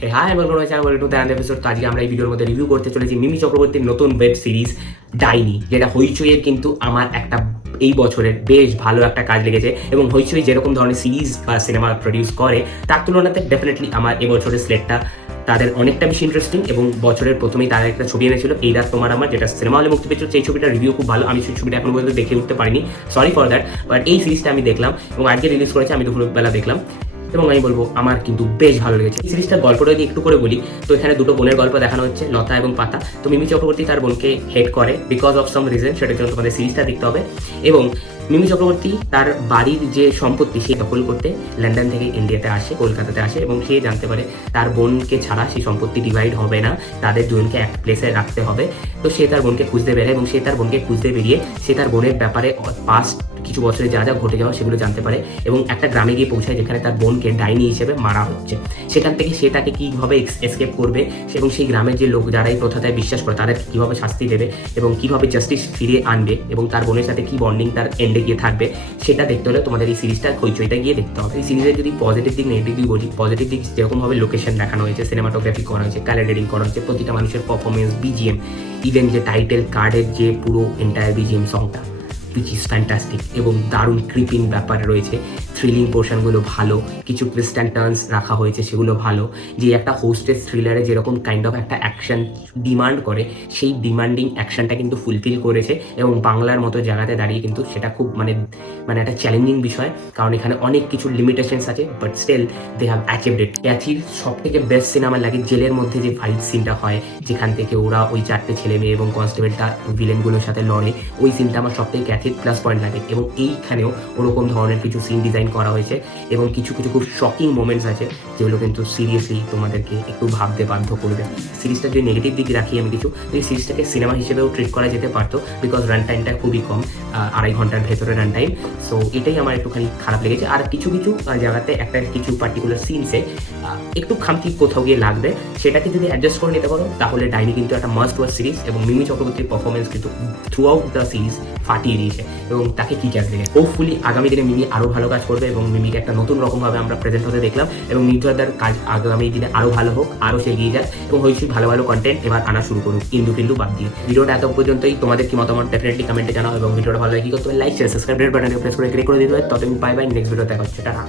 Hi welcome to channel to the episode. আজকে আমরা এই ভিডিওর মধ্যে রিভিউ করতে চলেছি মিমি চক্রবর্তীর নতুন ওয়েব সিরিজ ডাইনি, যেটা হইচইয়ের কিন্তু আমার একটা এই বছরের বেশ ভালো একটা কাজ লেগেছে। এবং হইচই যেরকম ধরনের সিরিজ বা সিনেমা প্রডিউস করে তার তুলনাতে ডেফিনেটলি আমার এবছরের স্লেটটা তাদের অনেকটা বেশি ইন্টারেস্টিং। এবং বছরের প্রথমেই তারা একটা ছবি এনেছিল এই রাত তোমার আমার, যেটা সিনেমা হলে মুক্তি পেয়েছিল। সেই ছবিটার রিভিউ খুব ভালো, আমি সেই ছবিটা এখন পর্যন্ত দেখে উঠতে পারিনি, সরি ফর দ্যাট। বাট এই সিরিজটা আমি দেখলাম এবং আজকে রিলিজ করেছে, আমি দুপুরবেলা দেখলাম এবং আমি বলবো আমার কিন্তু বেশ ভালো লেগেছে। এই সিরিজটার গল্পটা যদি একটু করে বলি, তো এখানে দুটো বোনের গল্প দেখানো হচ্ছে, লতা এবং পাতা। তো মিমি চক্রবর্তী তার বোনকে হেট করে বিকজ অফ সাম রিজন, সেটার জন্য তোমাদের সিরিজটা দেখতে হবে। এবং মিমি চক্রবর্তী তার বাড়ির যে সম্পত্তি সেই দখল করতে লন্ডন থেকে ইন্ডিয়াতে আসে, কলকাতাতে আসে এবং সে জানতে পারে তার বোনকে ছাড়া সেই সম্পত্তি ডিভাইড হবে না, তাদের দুজনকে এক প্লেসে রাখতে হবে। তো সে তার বোনকে খুঁজতে বেরোয় এবং সে তার বোনকে খুঁজতে বেরিয়ে সে তার বোনের ব্যাপারে পাস্ট কিছু বছরে যা যা ঘটে যাওয়া সেগুলো জানতে পারে এবং একটা গ্রামে গিয়ে পৌঁছায় যেখানে তার বোনকে ডাইনি হিসেবে মারা হচ্ছে। সেখান থেকে সে তাকে কীভাবে এসকেপ করবে এবং সেই গ্রামের যে লোক যারা এই প্রথাটায় বিশ্বাস করে তাদের কীভাবে শাস্তি দেবে এবং কীভাবে জাস্টিস ফিরিয়ে আনবে এবং তার বোনের সাথে কী বন্ডিং তার এন্ডে গিয়ে থাকবে, সেটা দেখতে হলে তোমাদের এই সিরিজটা হইচইটা গিয়ে দেখতে হবে। এই সিরিজের যদি পজিটিভ দিক নেগেটিভ দিক বলি, পজিটিভ দিক যেরকমভাবে লোকেশন দেখানো হয়েছে, সিনেমাটোগ্রাফি করা হয়েছে, কালার গ্রেডিং করা হয়েছে, প্রতিটা মানুষের পারফরমেন্স, বিজিএম, ইভেন যে টাইটেল কার্ডের যে পুরো এন্টায়ার বিজিএম সংটা which is ফ্যান্টাস্টিক এবং দারুণ ক্রিপিং ব্যাপার রয়েছে। থ্রিলিং পোর্শনগুলো ভালো, কিছু টুইস্ট অ্যান্ড টার্নস রাখা হয়েছে সেগুলো ভালো। যে একটা হোস্টেস থ্রিলারে যেরকম কাইন্ড অফ একটা অ্যাকশন ডিমান্ড করে, সেই ডিমান্ডিং অ্যাকশনটা কিন্তু ফুলফিল করেছে এবং বাংলার মতো জায়গাতে দাঁড়িয়ে কিন্তু সেটা খুব মানে একটা চ্যালেঞ্জিং বিষয়, কারণ এখানে অনেক কিছু লিমিটেশনস আছে, but still they have achieved it. ক্যাথির সব থেকে বেস্ট সিনেমা লাগে জেলের মধ্যে যে ফাইট সিনটা হয়, যেখান থেকে ওরা ওই চারটে ছেলে মেয়ে এবং কনস্টেবলটা ভিলেনগুলোর সাথে লড়ে, ওই সিনটা আমার সব থেকে ক্যাথির প্লাস পয়েন্ট লাগে। এবং এইখানেও ওরকম ধরনের কিছু সিন ডিজাইন করা হয়েছে এবং কিছু কিছু খুব শকিং মোমেন্টস আছে যেগুলো কিন্তু সিরিয়াসলি তোমাদেরকে একটু ভাবতে বাধ্য করবে। সিরিজটা যদি নেগেটিভ দিক রাখি আমি কিছু, এই সিরিজটাকে সিনেমা হিসেবেও ট্রিট করা যেতে পারতো, বিকজ রান টাইমটা খুবই কম, 2.5 ঘন্টার ভেতরে রান টাইম। সো এটাই আমার একটুখানি খারাপ লেগেছে। আর কিছু কিছু জায়গাতে একটা কিছু পার্টিকুলার সিনসে একটু খামতি কোথাও গিয়ে লাগবে, সেটাকে যদি অ্যাডজাস্ট করে নিতে পারো তাহলে ডাইনি কিন্তু একটা মাস্ট ওয়াচ সিরিজ। এবং মিমি চক্রবর্তীর পারফরমেন্স কিন্তু থ্রু আউট দ্য সিরিজ ফাটিয়ে দিয়েছে এবং তাকে কি ক্যাচ দেখে হোপফুলি আগামী দিনে মিমি আরও ভালো কাজ করবে এবং মিমিকে একটা নতুন রকমভাবে আমরা প্রেজেন্ট হতে দেখলাম। এবং নির্ঝরদার কাজ আগামী দিনে আরও ভালো হোক, আরও সে এগিয়ে যাক এবং হয়েছে ভালো ভালো কন্টেন্ট এবার আনা শুরু করুক, কিন্তু বাদ দিয়ে। ভিডিওটা এত পর্যন্তই, তোমাদের কি মতামত ডেফিনেটলি কমেন্টে জানাও এবং ভিডিওটা ভালো লাগে কি করতে হবে, লাইক শেয়ার সাবস্ক্রাইব বাটনে প্রেস করে ক্লিক করে দিতে হবে। ততদিন বাই বাই, নেক্সট ভিডিও দেখা হচ্ছে, টাটা।